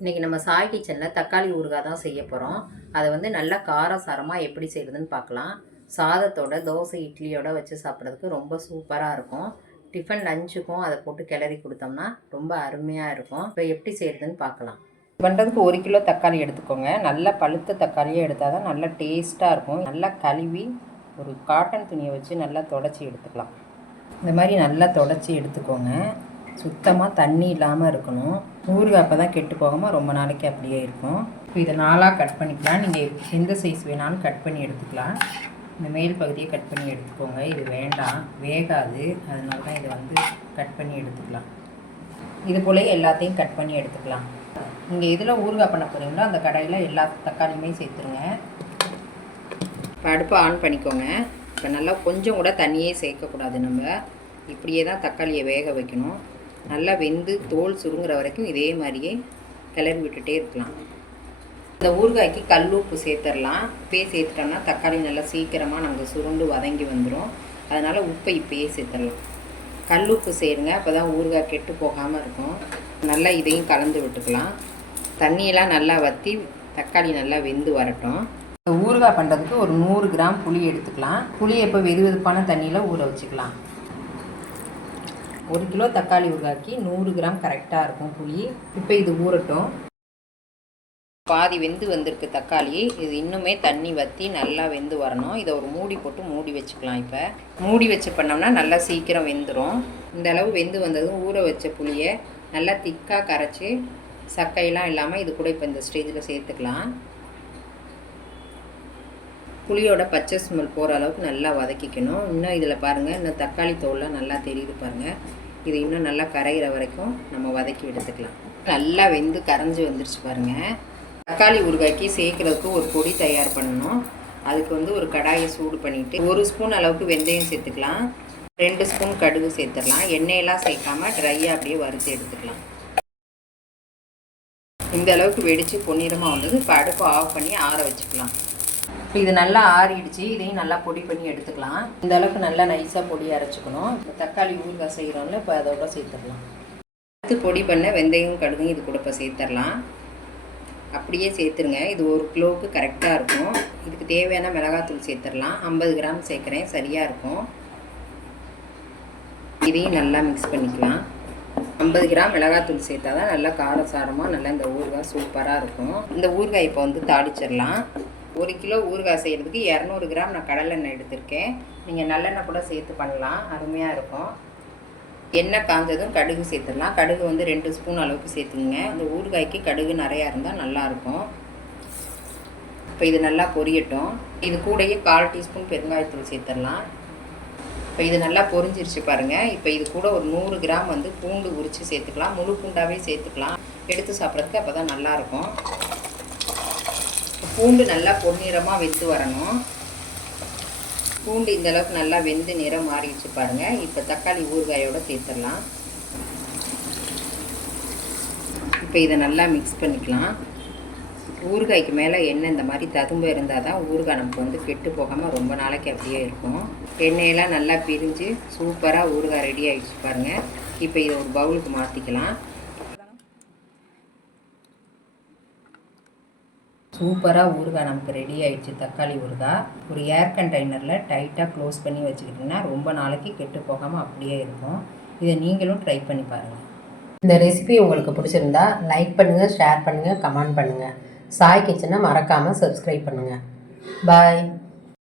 இன்றைக்கி நம்ம சாய் கிச்சனில் தக்காளி ஊறுகாய் தான் செய்ய போகிறோம். அதை வந்து நல்லா காரசாரமாக எப்படி செய்கிறதுன்னு பார்க்கலாம். சாதத்தோட, தோசை, இட்லியோட வச்சு சாப்பிட்றதுக்கு ரொம்ப சூப்பராக இருக்கும். டிஃபன் லஞ்சுக்கும் அதை போட்டு கிளறி கொடுத்தோம்னா ரொம்ப அருமையாக இருக்கும். இப்போ எப்படி செய்கிறதுன்னு பார்க்கலாம். பண்ணுறதுக்கு 1 கிலோ தக்காளி எடுத்துக்கோங்க. நல்லா பழுத்த தக்காளியே எடுத்தால் தான் நல்லா டேஸ்ட்டாக இருக்கும். நல்லா கழுவி ஒரு காட்டன் துணியை வச்சு நல்லா தொடச்சி எடுத்துக்கலாம். இந்த மாதிரி நல்லா தொடச்சி எடுத்துக்கோங்க. சுத்தமாக தண்ணி இல்லாமல் இருக்கணும். ஊறுகாய் அப்போ தான் கெட்டு போகாமல் ரொம்ப நாளைக்கு அப்படியே இருக்கும். இப்போ இதை 4ஆக கட் பண்ணிக்கலாம். நீங்கள் எந்த சைஸ் வேணாலும் கட் பண்ணி எடுத்துக்கலாம். இந்த மேல் பகுதியை கட் பண்ணி எடுத்துக்கோங்க. இது வேண்டாம், வேகாது, அதனால தான் இதை வந்து கட் பண்ணி எடுத்துக்கலாம். இது போல எல்லாத்தையும் கட் பண்ணி எடுத்துக்கலாம். நீங்கள் இதில் ஊறுகாய் பண்ண போகிறீங்களோ அந்த கடையில் எல்லா தக்காளியுமே சேர்த்துருங்க. இப்போ அடுப்பை ஆன் பண்ணிக்கோங்க. இப்போ நல்லா கொஞ்சம் கூட தண்ணியே சேர்க்கக்கூடாது. நம்ம இப்படியே தான் தக்காளியை வேக வைக்கணும். நல்லா வெந்து தோல் சுருங்குற வரைக்கும் இதே மாதிரியே கிளறி விட்டுட்டே இருக்கலாம். இந்த ஊறுகாய்க்கு கல் உப்பு சேர்த்துடலாம். இப்பயே சேர்த்துட்டோம்னா தக்காளி நல்லா சீக்கிரமாக நமக்கு சுருண்டு வதங்கி வந்துடும். அதனால் உப்பை இப்பயே சேர்த்துடலாம். கல் உப்பு சேருங்க, அப்போ தான் ஊறுகாய் கெட்டு போகாமல் இருக்கும். நல்லா இதையும் கலந்து விட்டுக்கலாம். தண்ணியெல்லாம் நல்லா வற்றி தக்காளி நல்லா வெந்து வரட்டும். ஊறுகாய் பண்ணுறதுக்கு ஒரு 100 கிராம் புளி எடுத்துக்கலாம். புளியை இப்போ வெது வெதுப்பான தண்ணியில் ஊற வச்சுக்கலாம். 1 கிலோ தக்காளி ஊறுகாய்க்கு 100 கிராம் கரெக்டாக இருக்கும் புளி. இப்போ இது ஊறட்டும். பாதி வெந்து வந்திருக்கு தக்காளி. இது இன்னுமே தண்ணி வற்றி நல்லா வெந்து வரணும். இதை ஒரு மூடி போட்டு மூடி வச்சுக்கலாம். இப்போ மூடி வச்சு பண்ணோம்னா நல்லா சீக்கிரம் வெந்துடும். இந்த அளவு வெந்து வந்ததும் ஊற வச்ச புளியை நல்லா திக்காக கரைச்சி சக்கையெல்லாம் இல்லாமல் இது கூட இப்போ இந்த ஸ்டேஜில் சேர்த்துக்கலாம். புளியோட பச்சை ஸ்மெல் போகிற அளவுக்கு நல்லா வதக்கிக்கணும். இன்னும் இதில் பாருங்கள், இன்னும் தக்காளி தோல்லாம் நல்லா தெரியுது பாருங்கள். இது இன்னும் நல்லா கரைகிற வரைக்கும் நம்ம வதக்கி எடுத்துக்கலாம். நல்லா வெந்து கரைஞ்சி வந்துருச்சு பாருங்கள். தக்காளி ஊறுகாய்க்கு சேர்க்குறதுக்கு ஒரு பொடி தயார் பண்ணணும். அதுக்கு வந்து ஒரு கடாயை சூடு பண்ணிவிட்டு 1 ஸ்பூன் அளவுக்கு வெந்தயம் சேர்த்துக்கலாம். 2 ஸ்பூன் கடுகு சேர்த்துடலாம். எண்ணெயெல்லாம் சேர்க்காமல் ட்ரையாக அப்படியே வறுத்து எடுத்துக்கலாம். இந்த அளவுக்கு வெடித்து பொன்னிறமாக வந்தது. இப்போ அடுப்பு ஆஃப் பண்ணி ஆற வச்சுக்கலாம். இப்போ இது நல்லா ஆறிடுச்சு. இதையும் நல்லா பொடி பண்ணி எடுத்துக்கலாம். இந்த அளவுக்கு நல்லா நைஸாக பொடி அரைச்சிக்கணும். இப்போ தக்காளி ஊறுகாய் செய்கிறோம்ல, இப்போ அதோட சேர்த்துடலாம். அடுத்து பொடி பண்ண வெந்தயம் கடுகும் இது கூட இப்போ சேர்த்துடலாம். அப்படியே சேர்த்துருங்க. இது 1 கிலோவுக்கு கரெக்டாக இருக்கும். இதுக்கு தேவையான மிளகாத்தூள் சேர்த்துடலாம். 50 கிராம் சேர்க்குறேன், சரியாக இருக்கும். இதையும் நல்லா மிக்ஸ் பண்ணிக்கலாம். 50 கிராம் மிளகாத்தூள் சேர்த்தா தான் நல்லா காரசாரமாக நல்லா இந்த ஊறுகாய் சூப்பராக இருக்கும். இந்த ஊறுகாய் இப்போ வந்து தாளிச்சிடலாம். 1 கிலோ ஊறுகாய் செய்கிறதுக்கு 200 கிராம் நான் கடலெண்ணெய் எடுத்திருக்கேன். நீங்கள் நல்லெண்ணெய் கூட சேர்த்து பண்ணலாம், அருமையாக இருக்கும். எண்ணெய் காஞ்சதும் கடுகு சேர்த்துடலாம். கடுகு வந்து 2 ஸ்பூன் அளவுக்கு சேர்த்துங்க. இந்த ஊறுகாய்க்கு கடுகு நிறையா இருந்தால் நல்லாயிருக்கும். இப்போ இது நல்லா பொரியட்டும். இது கூடயே 1/4 டீஸ்பூன் பெருங்காயத்தூள் சேர்த்துடலாம். இப்போ இது நல்லா பொரிஞ்சிருச்சு பாருங்கள். இப்போ இது கூட ஒரு 100 கிராம் வந்து பூண்டு உரித்து சேர்த்துக்கலாம். முழு பூண்டாகவே சேர்த்துக்கலாம். எடுத்து சாப்பிட்றதுக்கு அப்போ தான் நல்லாயிருக்கும். பூண்டு நல்லா பொன்னிறமாக வெந்து வரணும். பூண்டு இந்த அளவுக்கு நல்லா வெந்து நிறம் மாறிடுச்சு பாருங்கள். இப்போ தக்காளி ஊறுகாயோடு சேர்த்துடலாம். இப்போ இதை நல்லா மிக்ஸ் பண்ணிக்கலாம். ஊறுகாய்க்கு மேலே எண்ணெய் இந்த மாதிரி ததும்பு இருந்தால் தான் ஊறுகாய் நமக்கு வந்து கெட்டு போகாமல் ரொம்ப நாளைக்கு அப்படியே இருக்கும். எண்ணெயெல்லாம் நல்லா பிரிஞ்சு சூப்பராக ஊறுகாய் ரெடி ஆகிடுச்சு பாருங்கள். இப்போ இதை ஒரு பவுலுக்கு மாற்றிக்கலாம். சூப்பராக ஊறுகாய் நமக்கு ரெடி ஆகிடுச்சு. தக்காளி ஊறுகாய் ஒரு ஏர் கண்டெய்னரில் டைட்டாக க்ளோஸ் பண்ணி வச்சுக்கிட்டிங்கன்னா ரொம்ப நாளைக்கு கெட்டு போகாமல் அப்படியே இருக்கும். இதை நீங்களும் ட்ரை பண்ணி பாருங்கள். இந்த ரெசிபி உங்களுக்கு பிடிச்சிருந்தா லைக் பண்ணுங்கள், ஷேர் பண்ணுங்கள், கமெண்ட் பண்ணுங்கள். சாய் கிச்சனை மறக்காமல் சப்ஸ்கிரைப் பண்ணுங்கள். பாய்.